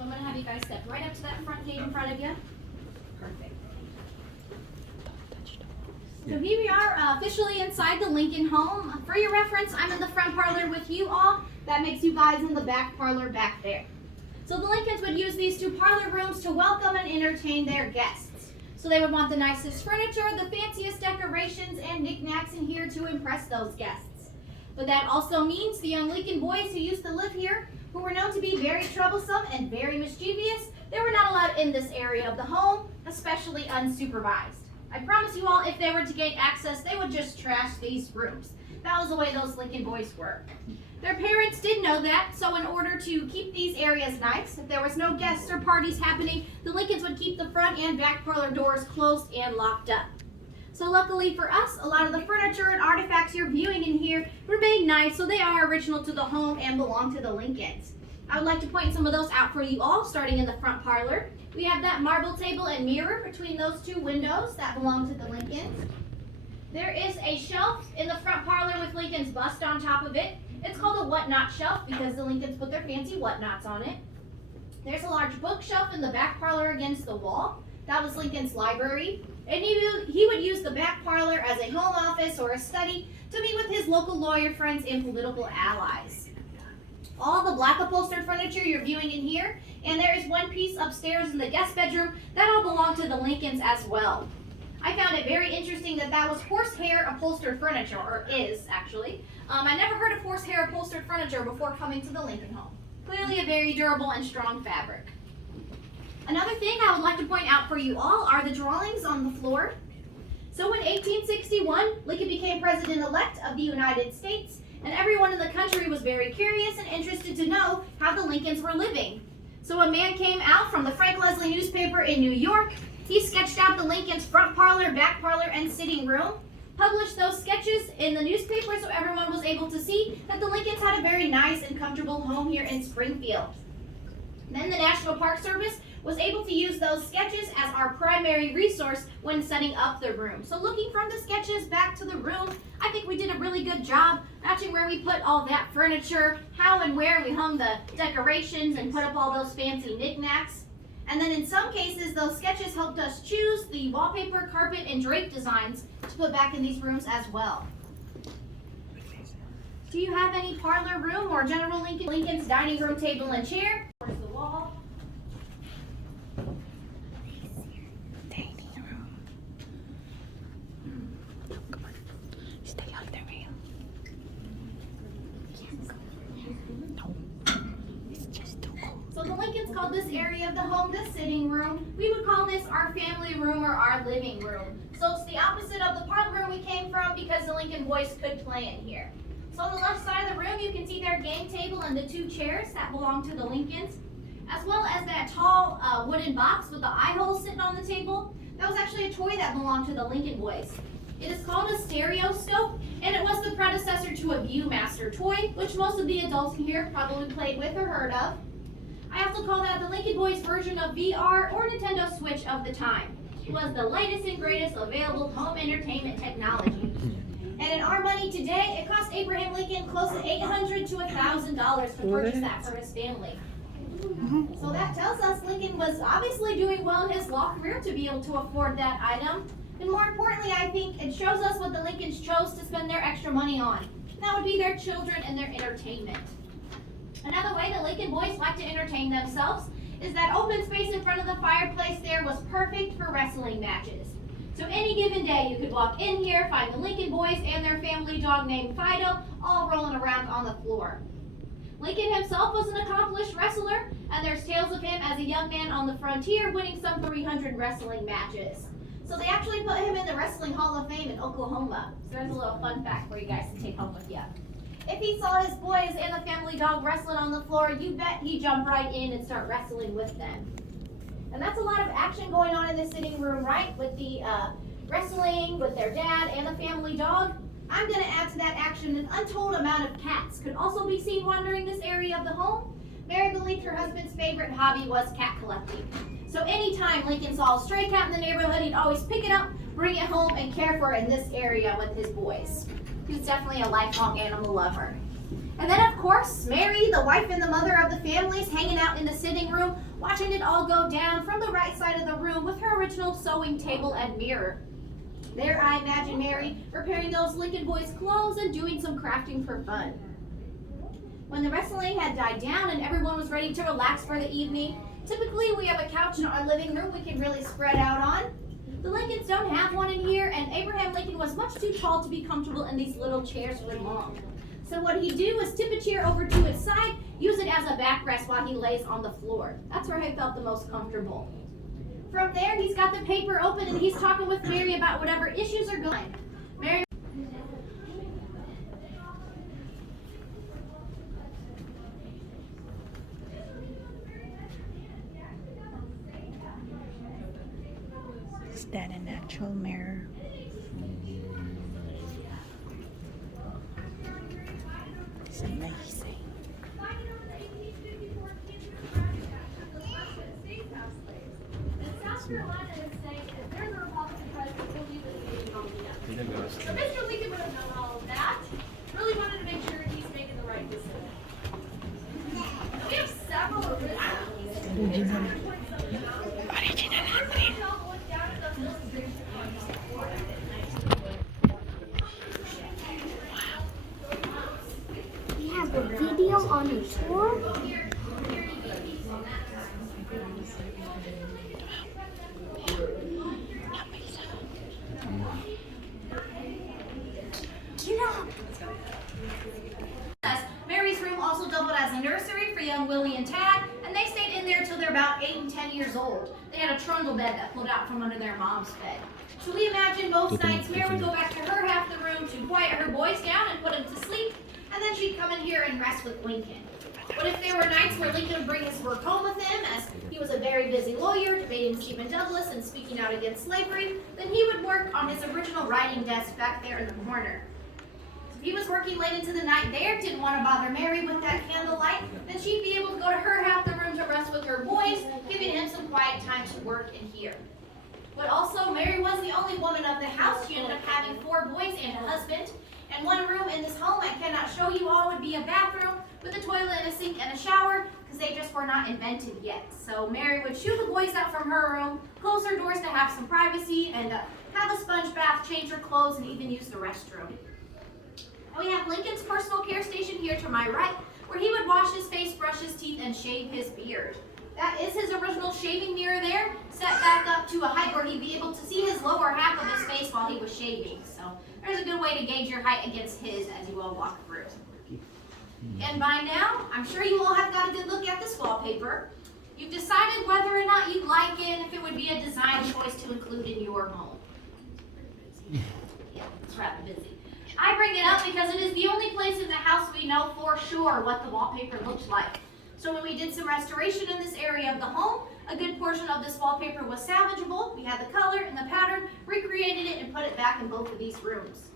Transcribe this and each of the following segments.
So I'm going to have you guys step right up to that front gate in front of you. Perfect. So here we are officially inside the Lincoln home. For your reference, I'm in the front parlor with you all. That makes you guys in the back parlor back there. So the Lincolns would use these two parlor rooms to welcome and entertain their guests. So they would want the nicest furniture, the fanciest decorations, and knickknacks in here to impress those guests. But that also means the young Lincoln boys who used to live here, who were known to be very troublesome and very mischievous, they were not allowed in this area of the home, especially unsupervised. I promise you all, if they were to gain access, they would just trash these rooms. That was the way those Lincoln boys were. Their parents did know that, so in order to keep these areas nice, if there was no guests or parties happening, the Lincolns would keep the front and back parlor doors closed and locked up. So luckily for us, a lot of the furniture and artifacts you're viewing in here remain nice, so they are original to the home and belong to the Lincolns. I would like to point some of those out for you all, starting in the front parlor. We have that marble table and mirror between those two windows that belong to the Lincolns. There is a shelf in the front parlor with Lincoln's bust on top of it. It's called a whatnot shelf because the Lincolns put their fancy whatnots on it. There's a large bookshelf in the back parlor against the wall. That was Lincoln's library. And he would use the back parlor as a home office or a study to meet with his local lawyer friends and political allies. All the black upholstered furniture you're viewing in here, and there is one piece upstairs in the guest bedroom that all belong to the Lincolns as well. I found it very interesting that was horsehair upholstered furniture, or is actually. I never heard of horsehair upholstered furniture before coming to the Lincoln home. Clearly a very durable and strong fabric. Another thing I would like to point out for you all are the drawings on the floor. So in 1861, Lincoln became president-elect of the United States, and everyone in the country was very curious and interested to know how the Lincolns were living. So a man came out from the Frank Leslie newspaper in New York. He sketched out the Lincolns' front parlor, back parlor, and sitting room, published those sketches in the newspaper so everyone was able to see that the Lincolns had a very nice and comfortable home here in Springfield. Then the National Park Service was able to use those sketches as our primary resource when setting up the room. So looking from the sketches back to the room, I think we did a really good job matching where we put all that furniture, how and where we hung the decorations and put up all those fancy knickknacks. And then in some cases, those sketches helped us choose the wallpaper, carpet, and drape designs to put back in these rooms as well. Do you have any parlor room or General Lincoln's dining room table and chair? Towards the wall. So the Lincolns called this area of the home the sitting room. We would call this our family room or our living room. So it's the opposite of the parlor room we came from because the Lincoln boys could play in here. So on the left side of the room, you can see their game table and the two chairs that belong to the Lincolns, as well as that tall wooden box with the eye holes sitting on the table. That was actually a toy that belonged to the Lincoln boys. It is called a stereoscope, and it was the predecessor to a Viewmaster toy, which most of the adults in here probably played with or heard of. I also call that the Lincoln Boys version of VR or Nintendo Switch of the time. It was the latest and greatest available home entertainment technology. And in our money today, it cost Abraham Lincoln close to $800 to $1,000 to purchase that for his family. So that tells us Lincoln was obviously doing well in his law career to be able to afford that item. And more importantly, I think it shows us what the Lincolns chose to spend their extra money on. And that would be their children and their entertainment. Another way the Lincoln boys like to entertain themselves is that open space in front of the fireplace there was perfect for wrestling matches. So any given day you could walk in here, find the Lincoln boys and their family dog named Fido all rolling around on the floor. Lincoln himself was an accomplished wrestler, and there's tales of him as a young man on the frontier winning some 300 wrestling matches. So they actually put him in the Wrestling Hall of Fame in Oklahoma. So there's a little fun fact for you guys to take home with you. If he saw his boys and the family dog wrestling on the floor, you bet he'd jump right in and start wrestling with them. And that's a lot of action going on in the sitting room, right? With the wrestling with their dad and the family dog. I'm going to add to that action an untold amount of cats could also be seen wandering this area of the home. Mary believed her husband's favorite hobby was cat collecting. So anytime Lincoln saw a stray cat in the neighborhood, he'd always pick it up, bring it home, and care for it in this area with his boys. He was definitely a lifelong animal lover. And then, of course, Mary, the wife and the mother of the family, is hanging out in the sitting room, watching it all go down from the right side of the room with her original sewing table and mirror. There I imagine Mary repairing those Lincoln boys' clothes and doing some crafting for fun. When the wrestling had died down and everyone was ready to relax for the evening, typically we have a couch in our living room we can really spread out on. The Lincolns don't have one in here, and Abraham Lincoln was much too tall to be comfortable in these little chairs for long. So what he'd do is tip a chair over to its side, use it as a backrest while he lays on the floor. That's where he felt the most comfortable. From there, he's got the paper open and he's talking with Mary about whatever issues are going. Mary. Is that an actual mirror? It's amazing. So Mr. Lincoln would have known all of that. Really wanted to make sure he's making the right decision. We have several original. We have a video on the tour. Mary's room also doubled as a nursery for young Willie and Tad, and they stayed in there till they're about 8 and 10 years old. They had a trundle bed that pulled out from under their mom's bed. So we imagine most nights Mary would go back to her half the room to quiet her boys down and put them to sleep, and then she'd come in here and rest with Lincoln. But if there were nights where Lincoln would bring his work home with him, as he was a very busy lawyer debating Stephen Douglas and speaking out against slavery, then he would work on his original writing desk back there in the corner. If he was working late into the night there, didn't want to bother Mary with that candlelight, then she'd be able to go to her half the room to rest with her boys, giving him some quiet time to work in here. But also, Mary was the only woman of the house. She ended up having 4 boys and a husband. And one room in this home I cannot show you all would be a bathroom with a toilet and a sink and a shower, because they just were not invented yet. So Mary would shoo the boys out from her room, close her doors to have some privacy, and have a sponge bath, change her clothes, and even use the restroom. And we have Lincoln's personal care station here to my right, where he would wash his face, brush his teeth, and shave his beard. That is his original shaving mirror there, set back up to a height where he'd be able to see his lower half of his face while he was shaving. So there's a good way to gauge your height against his as you all walk through. And by now, I'm sure you all have got a good look at this wallpaper. You've decided whether or not you like it, and if it would be a design choice to include in your home. Yeah, it's rather busy. I bring it up because it is the only place in the house we know for sure what the wallpaper looks like. So when we did some restoration in this area of the home, a good portion of this wallpaper was salvageable. We had the color and the pattern, recreated it, and put it back in both of these rooms.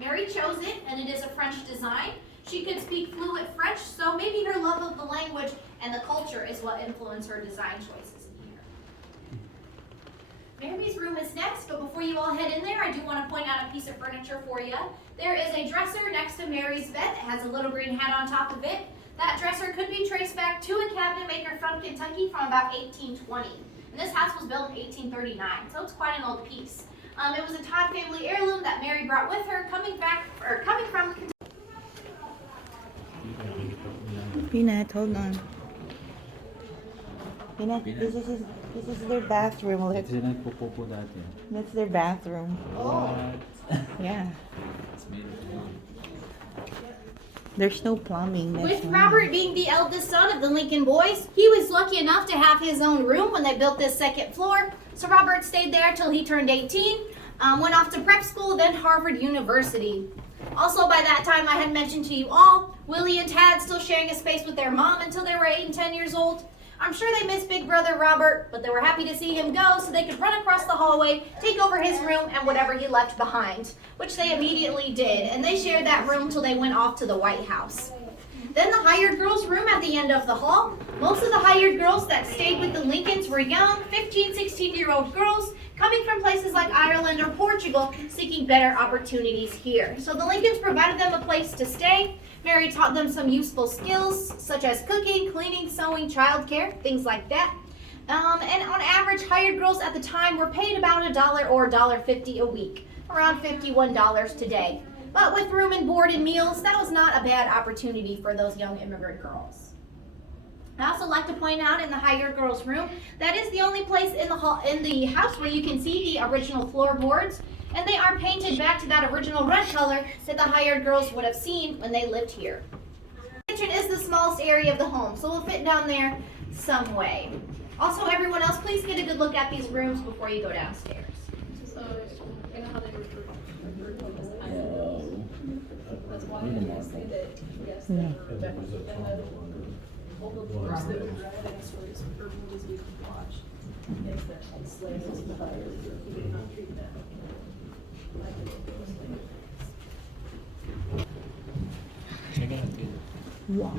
Mary chose it, and it is a French design. She could speak fluent French, so maybe her love of the language and the culture is what influenced her design choices in here. Mary's room is next, but before you all head in there, I do want to point out a piece of furniture for you. There is a dresser next to Mary's bed that has a little green hat on top of it. That dresser could be traced back to a cabinet maker from Kentucky from about 1820. And this house was built in 1839, so it's quite an old piece. It was a Todd family heirloom that Mary brought with her coming from Kentucky. Peanut, hold on. Peanut, this is their bathroom. Look. That's their bathroom. Oh. Yeah. There's no plumbing. With Robert being the eldest son of the Lincoln boys, he was lucky enough to have his own room when they built this second floor. So Robert stayed there till he turned 18, went off to prep school, then Harvard University. Also by that time, I had mentioned to you all, Willie and Tad still sharing a space with their mom until they were 8 and 10 years old. I'm sure they missed big brother Robert, but they were happy to see him go so they could run across the hallway, take over his room and whatever he left behind, which they immediately did, and they shared that room till they went off to the White House. Then the hired girls' room at the end of the hall. Most of the hired girls that stayed with the Lincolns were young, 15, 16-year-old girls coming from places like Ireland or Portugal, seeking better opportunities here. So the Lincolns provided them a place to stay. Mary taught them some useful skills such as cooking, cleaning, sewing, childcare, things like that. And on average, hired girls at the time were paid about $1 or $1.50 a week, around $51 today. But with room and board and meals, that was not a bad opportunity for those young immigrant girls. I also like to point out in the hired girls' room, that is the only place in the house where you can see the original floorboards, and they are painted back to that original red color that the hired girls would have seen when they lived here. The kitchen is the smallest area of the home, so we'll fit down there some way. Also, everyone else, please get a good look at these rooms before you go downstairs. You know how they refer to them as islands? That's why they say that, yes, No. and all the books that we read and stories or movies we could watch, is that slaves was the fire, you did not treat them like it was slaves. Wow.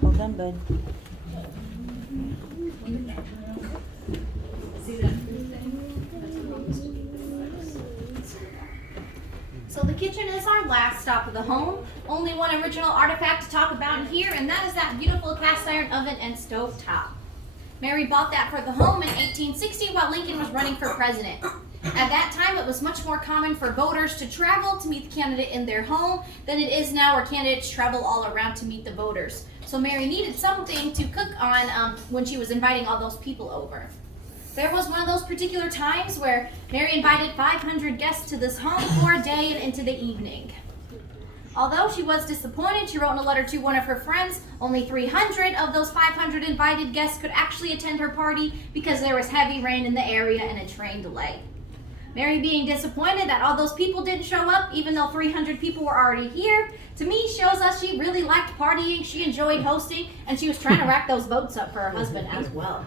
Hold on, bud. So the kitchen is our last stop of the home. Only one original artifact to talk about in here, and that is that beautiful cast iron oven and stove top. Mary bought that for the home in 1860 while Lincoln was running for president. At that time, it was much more common for voters to travel to meet the candidate in their home than it is now where candidates travel all around to meet the voters. So Mary needed something to cook on when she was inviting all those people over. There was one of those particular times where Mary invited 500 guests to this home for a day and into the evening. Although she was disappointed, she wrote in a letter to one of her friends, only 300 of those 500 invited guests could actually attend her party because there was heavy rain in the area and a train delay. Mary, being disappointed that all those people didn't show up, even though 300 people were already here, to me shows us she really liked partying, she enjoyed hosting, and she was trying to rack those votes up for her husband as well.